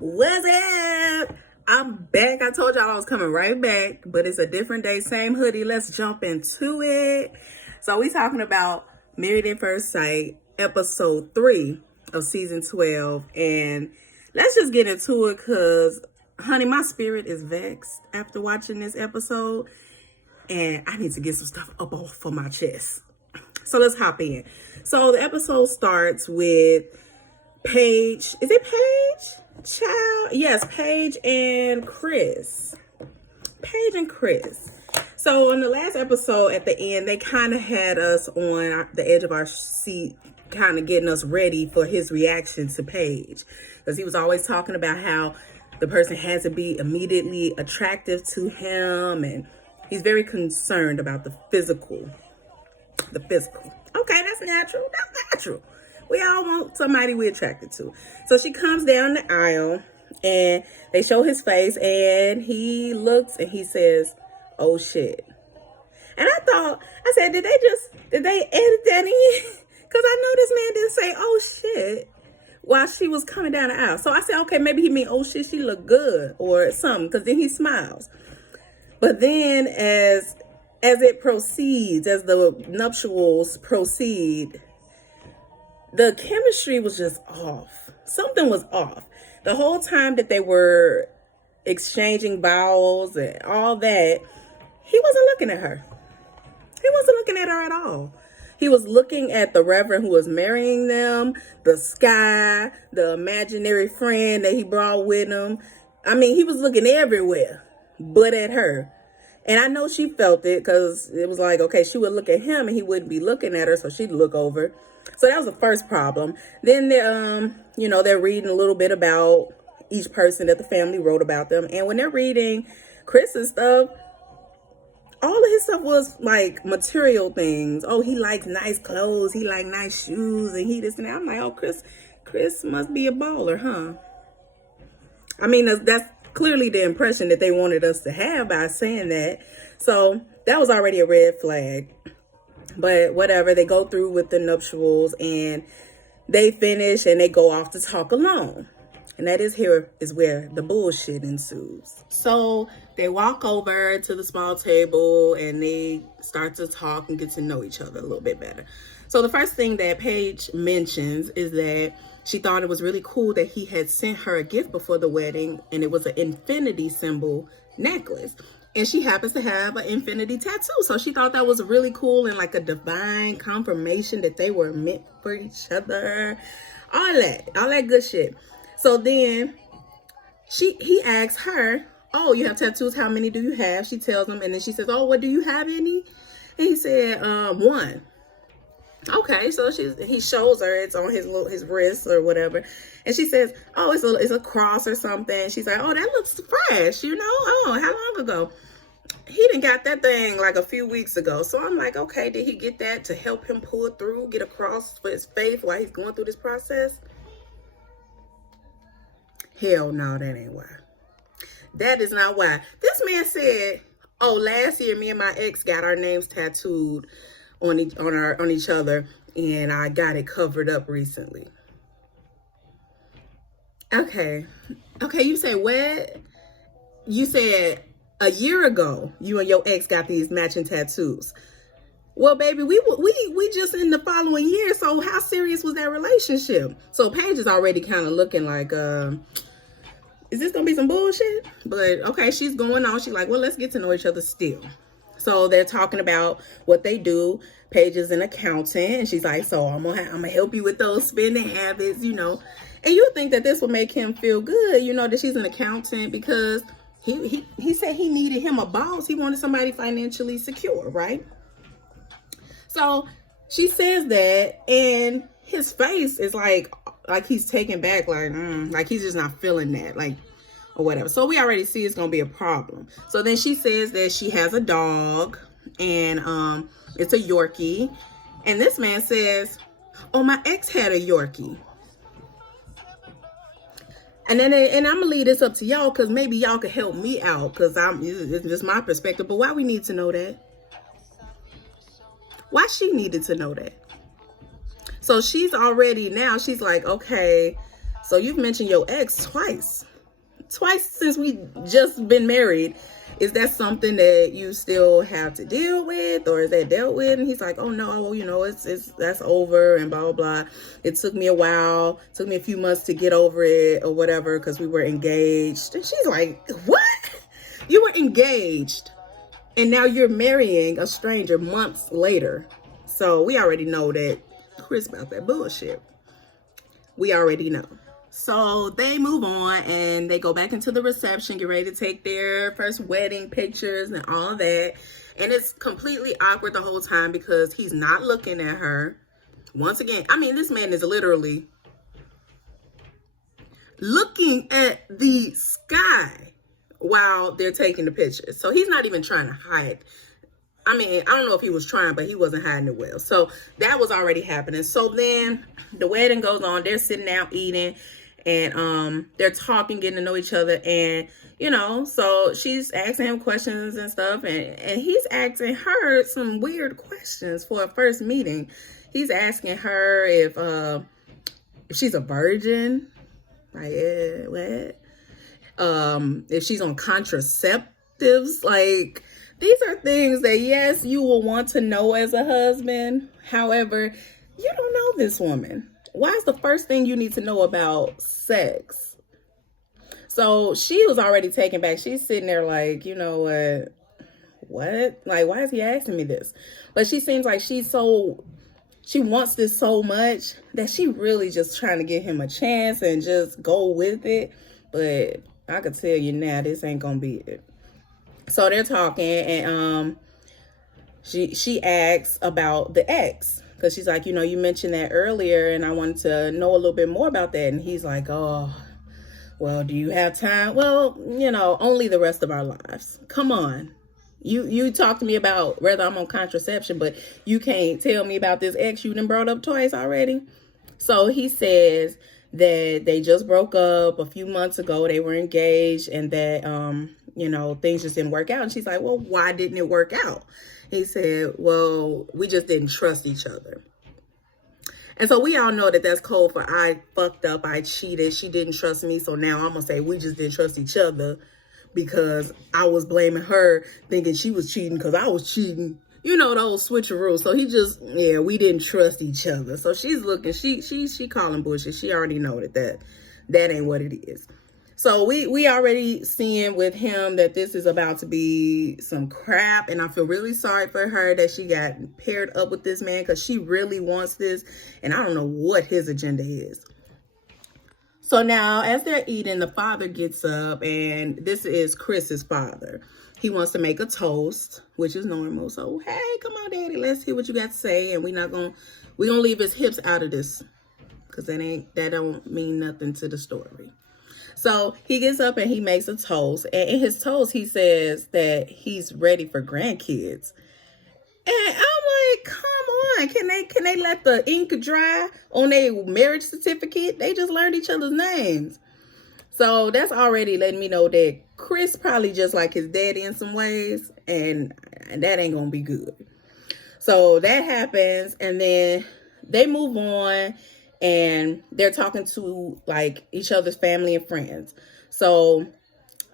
What's up? I'm back. I told y'all I was coming right back, but it's a different day, same hoodie. Let's jump into it. So we talking about Married at First Sight, episode 3 of season 12. And let's just get into it because, honey, my spirit is vexed after watching this episode. And I need to get some stuff up off of my chest. So let's hop in. So the episode starts with Paige. Is it Paige? Child? Yes, Paige and Chris. Paige and Chris. So in the last episode at the end, they kind of had us on the edge of our seat, kind of getting us ready for his reaction to Paige. Because he was always talking about how the person has to be immediately attractive to him. And he's very concerned about the physical. Okay, that's natural. That's natural. We all want somebody we're attracted to. So she comes down the aisle and they show his face and he looks and he says, "Oh shit." And I said, did they edit that in? Because I know this man didn't say, "Oh shit," while she was coming down the aisle. So I said, okay, maybe he mean, "Oh shit, she look good," or something, because then he smiles. But then as it proceeds, as the nuptials proceed, the chemistry was just off. Something was off. The whole time that they were exchanging vows and all that, he wasn't looking at her. He wasn't looking at her at all. He was looking at the reverend who was marrying them, the sky, the imaginary friend that he brought with him. I mean, he was looking everywhere but at her. And I know she felt it because it was like, okay, she would look at him and he wouldn't be looking at her, so she'd look over. So that was the first problem. Then they're reading a little bit about each person that the family wrote about them. And when they're reading Chris's stuff, all of his stuff was like material things. Oh, he likes nice clothes. He likes nice shoes and he this and that. I'm like, oh, Chris must be a baller, huh? I mean, that's clearly the impression that they wanted us to have by saying that. So that was already a red flag. But whatever, they go through with the nuptials and they finish and they go off to talk alone. And that is where the bullshit ensues. So they walk over to the small table and they start to talk and get to know each other a little bit better. So the first thing that Paige mentions is that she thought it was really cool that he had sent her a gift before the wedding, and it was an infinity symbol necklace. And she happens to have an infinity tattoo. So she thought that was really cool and like a divine confirmation that they were meant for each other. All that good shit. So then he asks her, "Oh, you have tattoos? How many do you have?" She tells him, and then she says, "Oh, what, do you have any?" And he said, "One." Okay, so he shows her, it's on his wrist or whatever, and she says, "Oh, it's a cross or something." She's like, "Oh, that looks fresh, Oh, how long ago?" He done got that thing like a few weeks ago. So I'm like, okay, did he get that to help him pull through, get a cross for his faith while he's going through this process? Hell no, that ain't why. That is not why. This man said, "Oh, last year me and my ex got our names tattooed on each other, and I got it covered up recently." Okay, you say what? You said a year ago you and your ex got these matching tattoos. Well, baby, we just in the following year, so how serious was that relationship? So Paige is already kind of looking like, is this gonna be some bullshit? But okay, she's going on. She's like, well, let's get to know each other still. So they're talking about what they do. Paige is an accountant, and she's like, "So I'm gonna help you with those spending habits, And you would think that this would make him feel good, that she's an accountant, because he said he needed him a boss. He wanted somebody financially secure, right? So she says that, and his face is like he's taken back, like he's just not feeling that, like, or whatever. So we already see it's gonna be a problem. So then she says that she has a dog, and it's a Yorkie, and this man says, "Oh, my ex had a Yorkie." And I'm gonna leave this up to y'all, because maybe y'all could help me out, because it's just my perspective. But why we need to know that? Why she needed to know that? So she's like, okay, so you've mentioned your ex twice. twice since we just been married. Is that something that you still have to deal with, or is that dealt with? And he's like, oh no, it's that's over and blah, blah, blah. It took me a while, took me a few months to get over it or whatever, because we were engaged. And she's like, what? You were engaged and now you're marrying a stranger months later. So we already know that Chris about that bullshit. We already know. So they move on and they go back into the reception, get ready to take their first wedding pictures and all that. And it's completely awkward the whole time because he's not looking at her. Once again, I mean, this man is literally looking at the sky while they're taking the pictures. So he's not even trying to hide. I mean, I don't know if he was trying, but he wasn't hiding it well. So that was already happening. So then the wedding goes on. They're sitting out eating. And they're talking, getting to know each other. And, so she's asking him questions and stuff. And he's asking her some weird questions for a first meeting. He's asking her if she's a virgin. Like, what? If she's on contraceptives. Like, these are things that, yes, you will want to know as a husband. However, you don't know this woman. Why is the first thing you need to know about sex? So she was already taken back. She's sitting there like, you know what? What? Like, why is he asking me this? But she seems like she wants this so much that she really just trying to give him a chance and just go with it. But I could tell you now, this ain't gonna be it. So they're talking and she asks about the ex. Because she's like, you mentioned that earlier and I wanted to know a little bit more about that. And he's like, oh, well, do you have time? Well, only the rest of our lives. Come on. You talk to me about whether I'm on contraception, but you can't tell me about this ex you done brought up twice already. So he says that they just broke up a few months ago. They were engaged and that, things just didn't work out. And she's like, well, why didn't it work out? He said, well, we just didn't trust each other. And so we all know that that's code for I fucked up, I cheated, she didn't trust me. So now I'm going to say we just didn't trust each other because I was blaming her thinking she was cheating because I was cheating. The old switcheroo. So we didn't trust each other. So she's looking, she calling bullshit. She already know that ain't what it is. So we already seeing with him that this is about to be some crap. And I feel really sorry for her that she got paired up with this man because she really wants this. And I don't know what his agenda is. So now as they're eating, the father gets up and this is Chris's father. He wants to make a toast, which is normal. So, hey, come on, daddy, let's hear what you got to say. And we're gonna leave his hips out of this because that don't mean nothing to the story. So he gets up and he makes a toast. And in his toast, he says that he's ready for grandkids. And I'm like, come on. Can they let the ink dry on their marriage certificate? They just learned each other's names. So that's already letting me know that Chris probably just like his daddy in some ways. And that ain't going to be good. So that happens. And then they move on. And they're talking to like each other's family and friends. So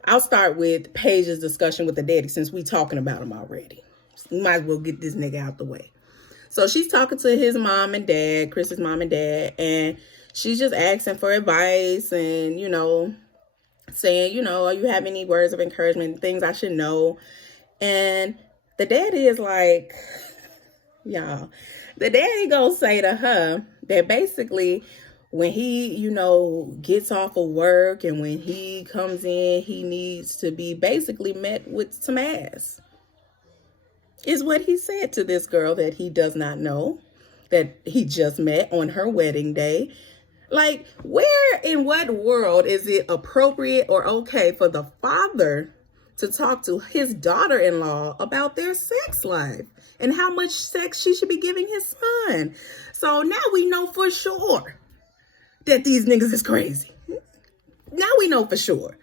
I'll start with Paige's discussion with the daddy since we talking about him already. We might as well get this nigga out the way. So she's talking to his mom and dad, Chris's mom and dad, and she's just asking for advice and, saying, are you have any words of encouragement, things I should know? And the daddy is like, y'all, the daddy gonna say to her that basically when he, gets off of work and when he comes in, he needs to be basically met with some ass. Is what he said to this girl that he does not know, that he just met on her wedding day. Like, where in what world is it appropriate or okay for the father to talk to his daughter-in-law about their sex life and how much sex she should be giving his son? So now we know for sure that these niggas is crazy. Now we know for sure.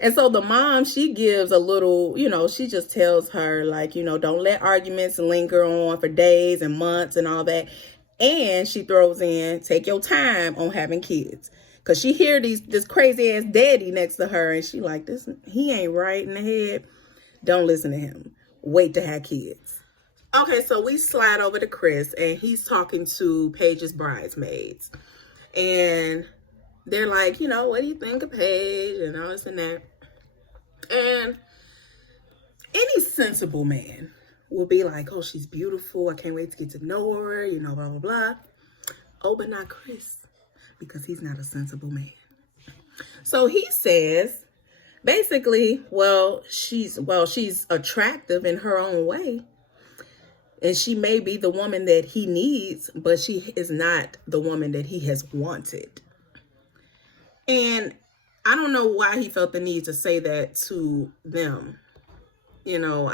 And so the mom, she gives a little, she just tells her like, don't let arguments linger on for days and months and all that. And she throws in, take your time on having kids. Cause she hear this crazy ass daddy next to her, and she like, this, he ain't right in the head. Don't listen to him. Wait to have kids. Okay, so we slide over to Chris, and he's talking to Paige's bridesmaids. And they're like, you know, what do you think of Paige and all this and that? And any sensible man will be like, oh, she's beautiful. I can't wait to get to know her, you know, blah, blah, blah. Oh, but not Chris, because he's not a sensible man. So he says, basically, she's attractive in her own way. And she may be the woman that he needs, but she is not the woman that he has wanted. And I don't know why he felt the need to say that to them. You know,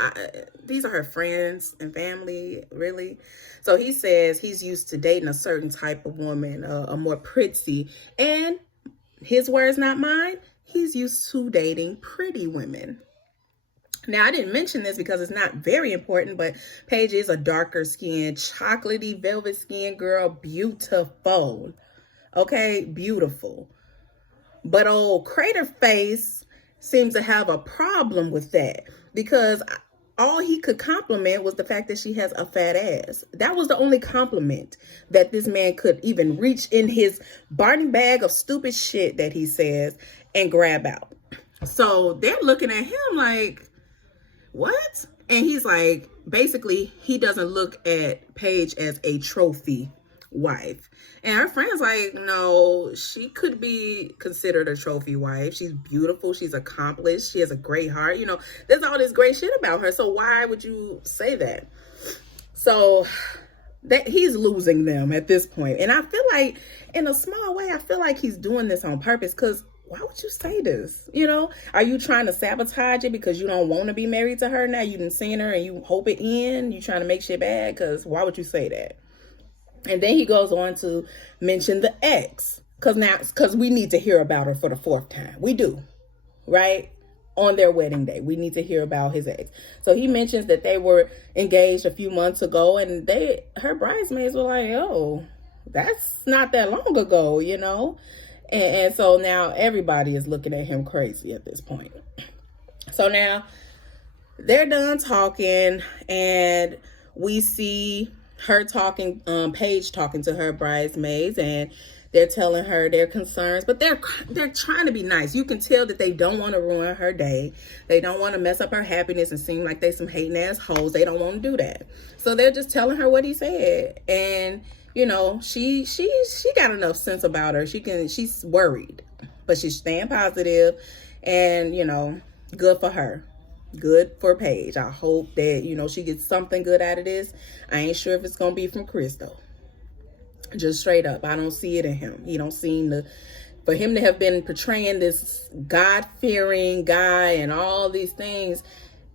these are her friends and family, really. So he says he's used to dating a certain type of woman, a more pretty, and his words, not mine, he's used to dating pretty women. Now, I didn't mention this because it's not very important, but Paige is a darker skinned, chocolatey, velvet skin girl. Beautiful. Okay, beautiful. But old Crater Face seems to have a problem with that, because all he could compliment was the fact that she has a fat ass. That was the only compliment that this man could even reach in his Barney bag of stupid shit that he says and grab out. So they're looking at him like, what? And he's like, basically, he doesn't look at Paige as a trophy wife. And her friend's like, no, she could be considered a trophy wife. She's beautiful. She's accomplished. She has a great heart. You know, there's all this great shit about her. So why would you say that? So that he's losing them at this point. And I feel like, in a small way, I feel like he's doing this on purpose, because why would you say this? You know, are you trying to sabotage it because you don't want to be married to her now? You done seen her and you hope it end. You trying to make shit bad? Because why would you say that? And then he goes on to mention the ex, because we need to hear about her for the fourth time. We do, right? On their wedding day, we need to hear about his ex. So he mentions that they were engaged a few months ago, and her bridesmaids were like, oh, that's not that long ago, you know? And so now everybody is looking at him crazy at this point. So now they're done talking, and we see her talking, Paige talking to her bridesmaids, and they're telling her their concerns, but they're trying to be nice. You can tell that they don't want to ruin her day. They don't want to mess up her happiness and seem like they some hating ass hoes. They don't want to do that. So they're just telling her what he said. And you know, she got enough sense about her. She's worried, but she's staying positive, and you know, good for her. Good for Paige. I hope that, you know, she gets something good out of this. I ain't sure if it's going to be from Chris, though. Just straight up. I don't see it in him. He don't seem to, for him to have been portraying this God-fearing guy and all these things,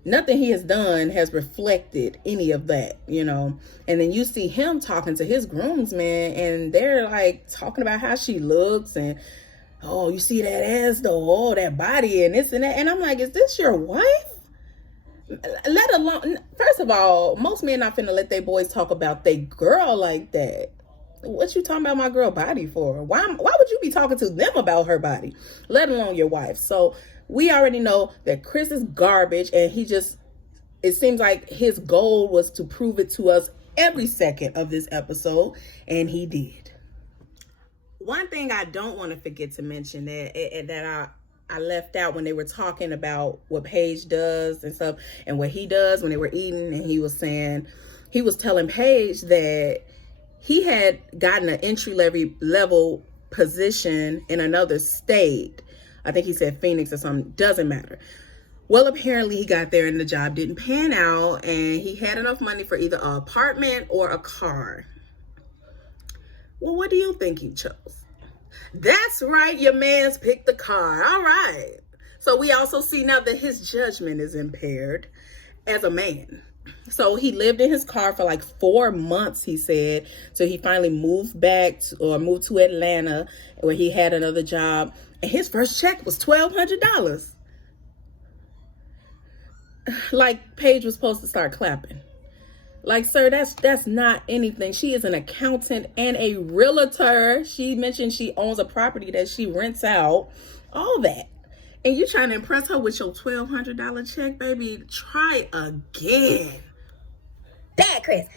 nothing he has done has reflected any of that, you know. And then you see him talking to his groomsmen, and they're like talking about how she looks, and oh, you see that ass though, oh, that body and this and that. And I'm like, is this your wife? Let alone, first of all, most men not finna let their boys talk about their girl like that. What you talking about my girl body for? Why would you be talking to them about her body, let alone your wife? So we already know that Chris is garbage, and it seems like his goal was to prove it to us every second of this episode, and he did. One thing I don't want to forget to mention that I left out when they were talking about what Paige does and stuff, and what he does when they were eating, and he was telling Paige that he had gotten an entry-level position in another state. I think he said Phoenix or something, doesn't matter. Well, apparently he got there and the job didn't pan out, and he had enough money for either an apartment or a car. Well, what do you think he chose? That's right, your man's picked the car. All right. So we also see now that his judgment is impaired as a man. So he lived in his car for like 4 months, he said. So he finally moved to Atlanta, where he had another job. And his first check was $1,200. Like Paige was supposed to start clapping. Like, sir, that's not anything. She is an accountant and a realtor. She mentioned she owns a property that she rents out. All that. And you trying to impress her with your $1,200 check, baby? Try again. Bad Chris.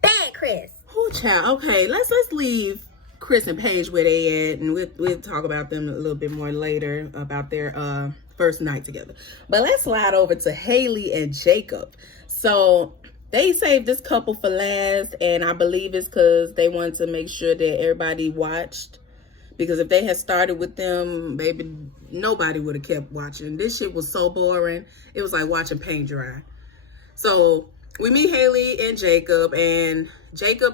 Bad Chris. Oh, child. Okay, let's leave Chris and Paige where they at, and we'll talk about them a little bit more later about their first night together. But let's slide over to Haley and Jacob. So they saved this couple for last, and I believe it's because they wanted to make sure that everybody watched. Because if they had started with them, baby, nobody would have kept watching. This shit was so boring. It was like watching paint dry. So we meet Haley and Jacob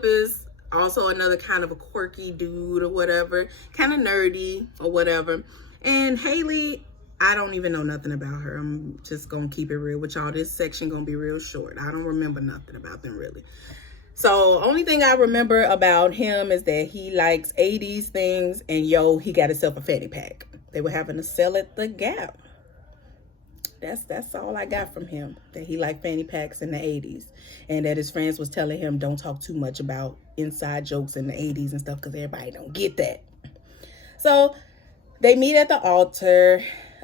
is also another kind of a quirky dude or whatever, kind of nerdy or whatever. And Haley, I don't even know nothing about her. I'm just gonna keep it real with y'all. This section gonna be real short. I don't remember nothing about them really. So only thing I remember about him is that he likes 80s things, and he got himself a fanny pack. They were having a sale at the Gap. That's all I got from him, that he liked fanny packs in the 80s, and that his friends was telling him don't talk too much about inside jokes in the 80s and stuff because everybody don't get that. So they meet at the altar,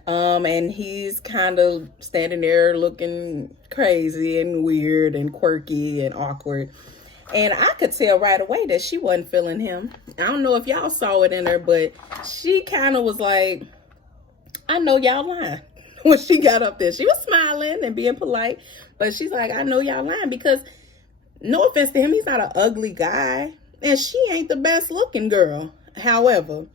and he's kind of standing there looking crazy and weird and quirky and awkward. And I could tell right away that she wasn't feeling him. I don't know if y'all saw it in her, but she kind of was like, I know y'all lying. When she got up there, she was smiling and being polite, but she's like, I know y'all lying, because no offense to him, he's not an ugly guy, and she ain't the best looking girl. However,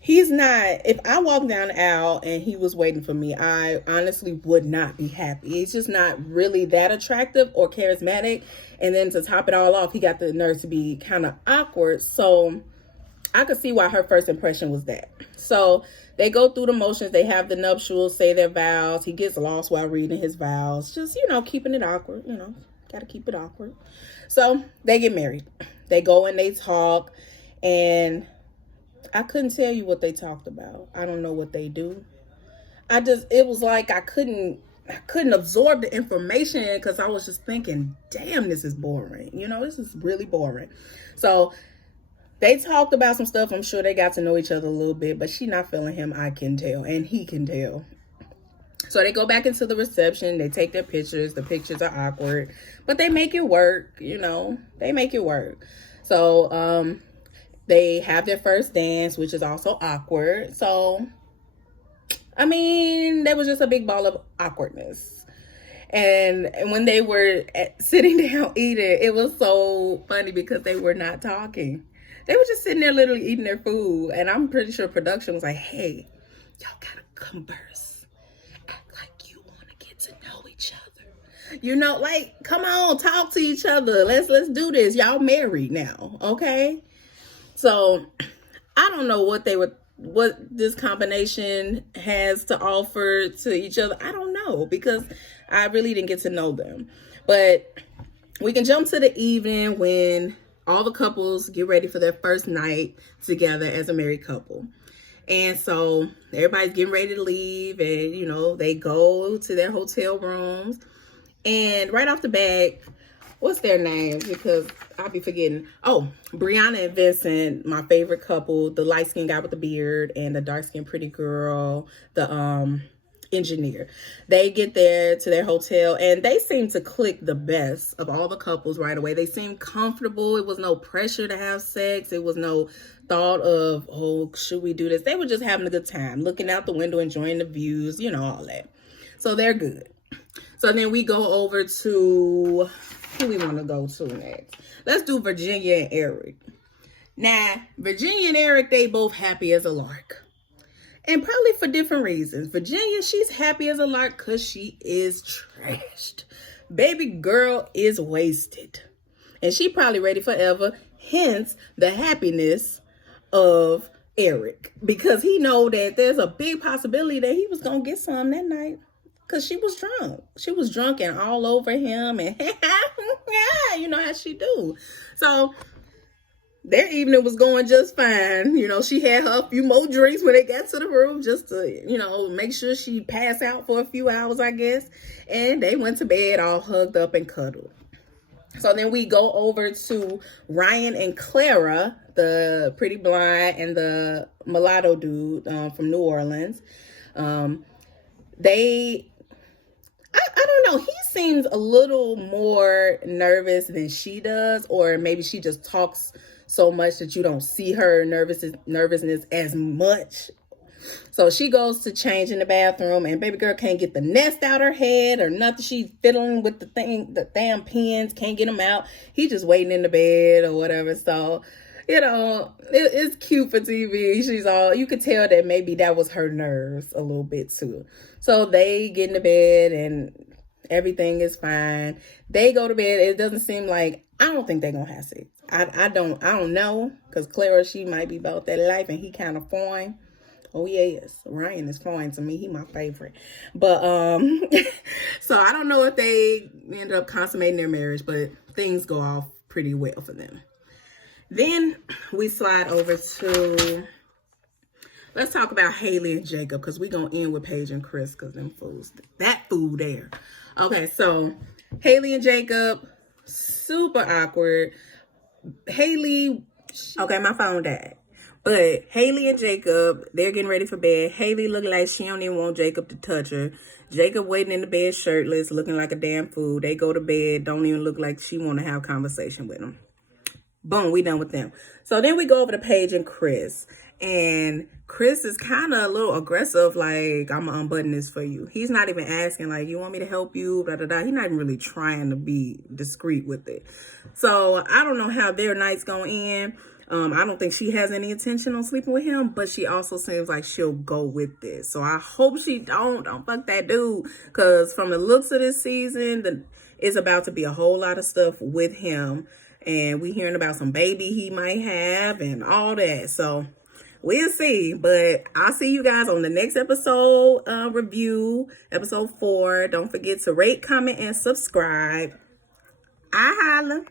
he's not, if I walked down the aisle and he was waiting for me, I honestly would not be happy. He's just not really that attractive or charismatic. And then to top it all off, he got the nerve to be kind of awkward. So I could see why her first impression was that. So they go through the motions. They have the nuptials, say their vows. He gets lost while reading his vows. Just, keeping it awkward. Got to keep it awkward. So they get married. They go and they talk. And I couldn't tell you what they talked about. I don't know what they do. It was like I couldn't absorb the information because I was just thinking, damn, this is boring. This is really boring. So they talked about some stuff. I'm sure they got to know each other a little bit, but she not feeling him, I can tell, and he can tell. So they go back into the reception. They take their pictures. The pictures are awkward, but they make it work. They make it work. So they have their first dance, which is also awkward. So, there was just a big ball of awkwardness. And when they were sitting down eating, it was so funny because they were not talking. They were just sitting there literally eating their food. And I'm pretty sure production was like, hey, y'all gotta converse. Act like you want to get to know each other. Come on, talk to each other. Let's do this. Y'all married now, okay? So I don't know what this combination has to offer to each other. I don't know, because I really didn't get to know them. But we can jump to the evening when all the couples get ready for their first night together as a married couple. And so everybody's getting ready to leave, and, they go to their hotel rooms. And right off the bat, what's their names? Because I'll be forgetting. Oh, Brianna and Vincent, my favorite couple, the light-skinned guy with the beard and the dark-skinned pretty girl, the engineer. They get there to their hotel, and they seem to click the best of all the couples right away. They seemed comfortable. It was no pressure to have sex. It was no thought of, oh, should we do this? They were just having a good time, looking out the window, enjoying the views, all that. So they're good. So then we go over to, who we want to go to next? Let's do Virginia and Eric. Now, Virginia and Eric, they both happy as a lark. And probably for different reasons. Virginia, she's happy as a lark because she is trashed. Baby girl is wasted. And she probably ready forever. Hence, the happiness of Eric. Because he know that there's a big possibility that he was going to get some that night. Because she was drunk. She was drunk and all over him. And yeah, you know how she do. So their evening was going just fine. She had her few more drinks when they got to the room just to, make sure she passed out for a few hours, I guess. And they went to bed all hugged up and cuddled. So then we go over to Ryan and Clara, the pretty blonde and the mulatto dude from New Orleans. They, I don't know, he seems a little more nervous than she does, or maybe she just talks so much that you don't see her nervousness as much. So she goes to change in the bathroom, and baby girl can't get the nest out her head or nothing. She's fiddling with the damn pins, can't get them out. He just waiting in the bed or whatever. So, it's cute for TV. You could tell that maybe that was her nerves a little bit too. So they get in the bed and everything is fine. They go to bed. It doesn't seem like, I don't think they're gonna have sex. I don't know, because Clara, she might be about that life and he kind of foreign. Oh yes, Ryan is fine to me. He my favorite. But so I don't know if they end up consummating their marriage, but things go off pretty well for them. Then we slide over to, let's talk about Haley and Jacob, because we're gonna end with Paige and Chris, because them fools, that fool there. Okay, so Haley and Jacob, super awkward. Haley, okay, my phone died. But Haley and Jacob, they're getting ready for bed. Haley looking like she don't even want Jacob to touch her. Jacob waiting in the bed shirtless, looking like a damn fool. They go to bed, don't even look like she want to have conversation with him. Boom, we done with them. So then we go over to Paige and Chris. And Chris is kind of a little aggressive, like, I'm gonna unbutton this for you. He's not even asking, like, you want me to help you, da da da. He's not even really trying to be discreet with it. So I don't know how their night's gonna end. I don't think she has any intention on sleeping with him, but she also seems like she'll go with this. So I hope she don't fuck that dude, because from the looks of this season, it's about to be a whole lot of stuff with him, and we hearing about some baby he might have and all that. So we'll see, but I'll see you guys on the next episode review, episode 4. Don't forget to rate, comment, and subscribe. I holla.